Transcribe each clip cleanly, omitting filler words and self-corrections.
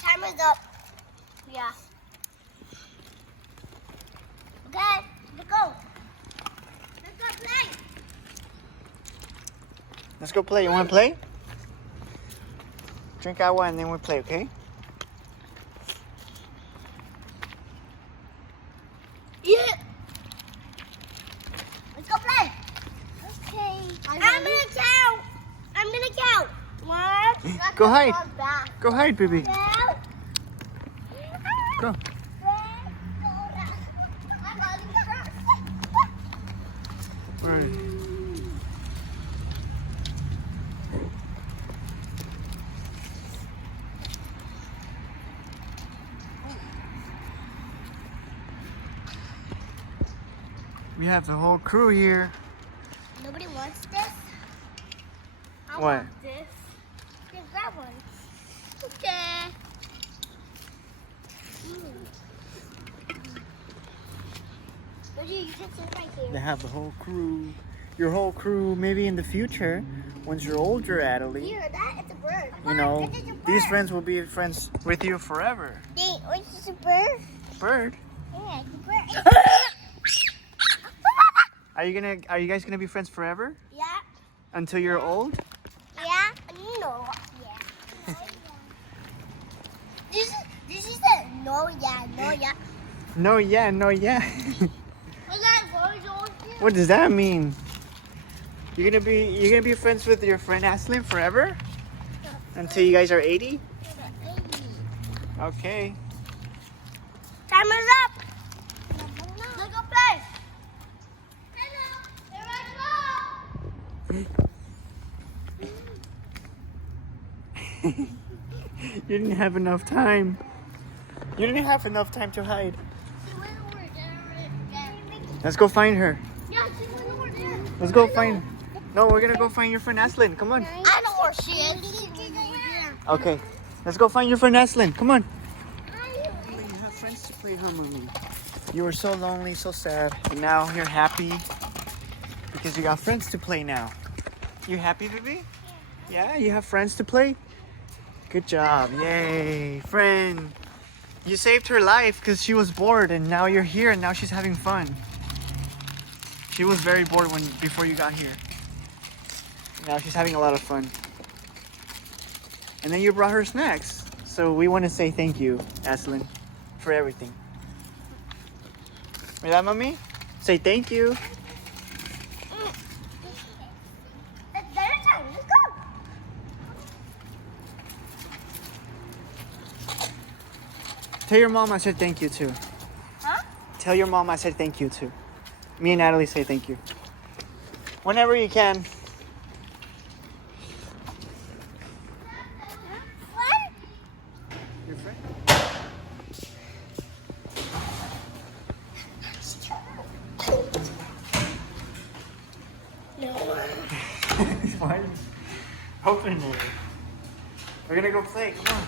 Timer's up. Yeah. Okay, let's go. Let's go play. Let's go play. You want to play? Drink agua and then we'll play, okay? Yeah. Let's go play. Okay. I'm gonna count. I'm gonna count. One. Go hide. Go hide, baby. Go. Alright. We have the whole crew here. Nobody wants this? I What? want this. Then grab one. Okay. Reggie, you can sit right They here. have the whole crew. Your whole crew, maybe in the future, once you're older, Adelie, Here, that is a bird. you know, This is a bird. these friends will be friends with you forever. Hey, which is a bird? Bird? Yeah, it's a bird. Are you guys gonna be friends forever? Yeah. Until you're old? Yeah. No. Yeah. This is a no. Yeah. No. Yeah. No, yeah, no, yeah. What's that bird on here? What does that mean? You're gonna be friends with your friend Aslin forever? Until you guys are 80? Okay. Timer's up. Let's go play. Hello. Here I go. You didn't have enough time. You didn't have enough time to hide. Let's go find her. Yeah, she went over there. Let's go find. No, we're gonna go find your friend Aslin. Come on. I know where she is. Okay. Let's go find your friend Aslin. Come on. You have friends to play, huh, mommy? You were so lonely, so sad. And now you're happy because you got friends to play now. You happy, baby? Yeah, you have friends to play? Good job. Yay. Friend. You saved her life because she was bored and now you're here and now she's having fun. She was very bored before you got here. Now she's having a lot of fun. And then you brought her snacks. So we want to say thank you, Aslin, for everything. ¿Verdad, mami? Say thank you. It's dinner time. Let's go. Tell your mom I said thank you too. Huh? Tell your mom I said thank you too. Me and Adelie say thank you. Whenever you can. What? Your friend? No. Why? Open it. We're gonna go play. Come on.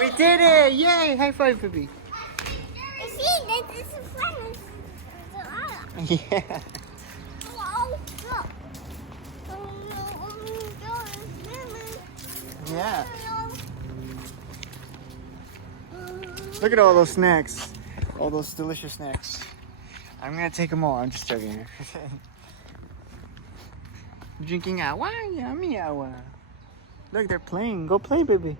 We did it! Yay! High five, baby. See, this is a friend. Yeah. Hello. Look. Yeah. Look at all those snacks. All those delicious snacks. I'm gonna take them all. I'm just joking. Drinking agua? Yummy agua. Look, they're playing. Go play, baby.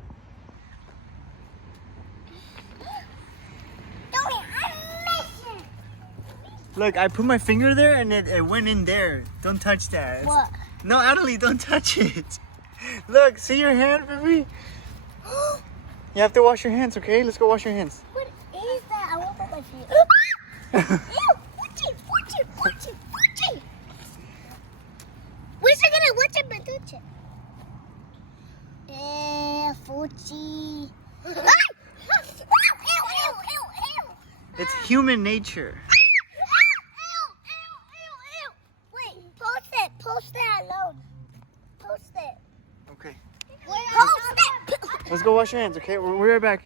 Look, I put my finger there and it went in there. Don't touch that. What? No, Adelie, don't touch it. Look, see your hand, baby? You have to wash your hands, okay? Let's go wash your hands. What is that? I want to put my feet. Where's it gonna watch it, but touch it? Fuchi. It's human nature. Wait, post it. Post it alone. Post it. Okay. Hold it. Let's go wash your hands, okay? We'll be right back.